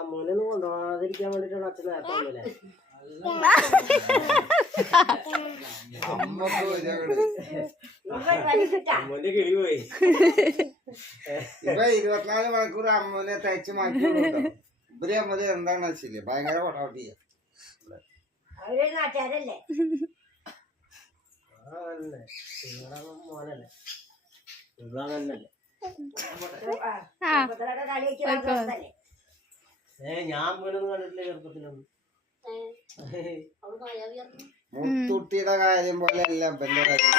അമ്മൂനൊന്നും കൊണ്ടുപോകാതിരിക്കാൻ വേണ്ടിട്ടാണ് അച്ഛൻ നേരത്തെ വന്നില്ലേ? അമ്മൂന്റെ കിളി പോയി. 24 മണിക്കൂർ അമ്മൂനെ തയ്ച്ച് മാറ്റി ഇവര് അമ്മ എന്താണെന്ന് വെച്ചില്ലേ ഭയങ്കര പൊട്ടാട്ടി നാട്ടുകാരല്ലേ മോനല്ലേ ഇവളാണല്ലേ? ഞാൻ പോലൊന്നും കണ്ടിട്ടില്ല ചെറുപ്പത്തിലൊന്നും. മുത്തുട്ടിയുടെ കാര്യം പോലെ അല്ല ബന്ധ കാര്യം